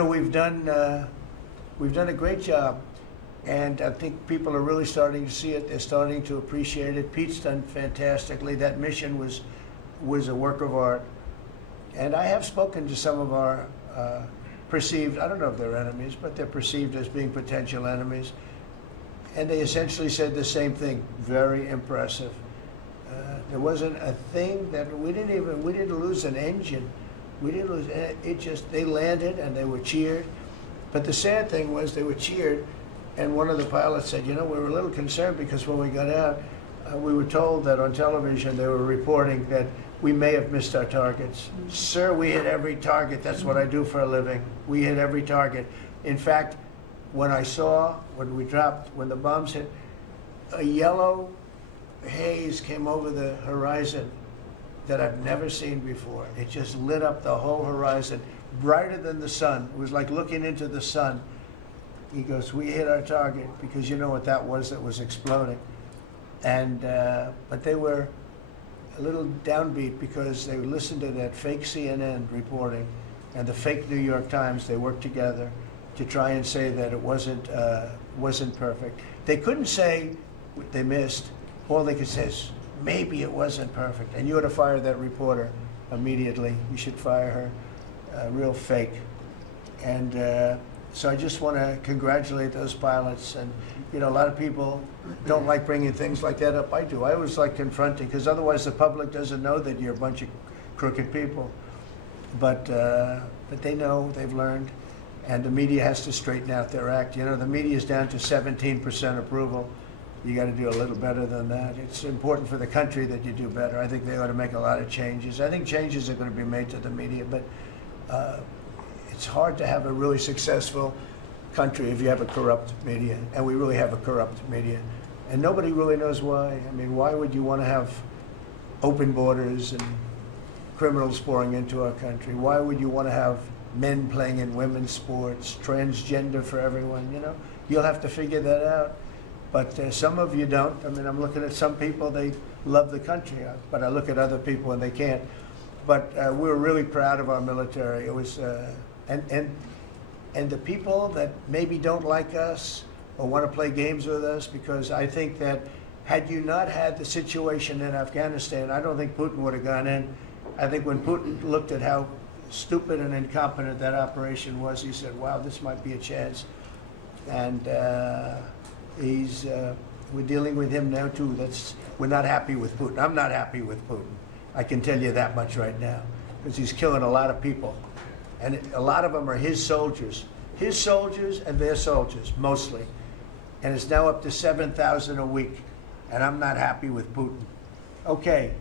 we've done a great job, and I think people are really starting to see it. They're starting to appreciate it. Pete's done fantastically. That mission was a work of art, and I have spoken to some of our perceived, I don't know if they're enemies, but they're perceived as being potential enemies, and they essentially said the same thing. Very impressive. There wasn't a thing that we didn't lose an engine. We didn't lose it. Just they landed and they were cheered. But the sad thing was they were cheered, and one of the pilots said, we were a little concerned because when we got out, we were told that on television they were reporting that we may have missed our targets. Sir, we hit every target. That's what I do for a living. We hit every target. In fact, when the bombs hit, a yellow haze came over the horizon that I've never seen before. It just lit up the whole horizon, brighter than the sun. It was like looking into the sun. He goes, we hit our target, because you know what that was exploding. And but they were a little downbeat because they listened to that fake CNN reporting and the fake New York Times. They worked together to try and say that it wasn't perfect. They couldn't say they missed. All they could say is, maybe it wasn't perfect. And you ought to fire that reporter immediately. You should fire her. Real fake. And so I just want to congratulate those pilots. And a lot of people don't like bringing things like that up. I do. I always like confronting, because otherwise the public doesn't know that you're a bunch of crooked people. But they know, they've learned, and the media has to straighten out their act. The media is down to 17% approval. You got to do a little better than that. It's important for the country that you do better. I think they ought to make a lot of changes. I think changes are going to be made to the media, but it's hard to have a really successful country if you have a corrupt media, and we really have a corrupt media. And nobody really knows why. I mean, why would you want to have open borders and criminals pouring into our country? Why would you want to have men playing in women's sports, transgender for everyone? You'll have to figure that out. But some of you don't. I mean, I'm looking at some people, they love the country, but I look at other people and they can't. But we were really proud of our military. It was, and the people that maybe don't like us or want to play games with us, because I think that had you not had the situation in Afghanistan, I don't think Putin would have gone in. I think when Putin looked at how stupid and incompetent that operation was, he said, wow, this might be a chance. And we're dealing with him now too. We're not happy with Putin. I'm not happy with Putin. I can tell you that much right now, because he's killing a lot of people. And a lot of them are his soldiers and their soldiers, mostly. And it's now up to 7,000 a week. And I'm not happy with Putin. Okay,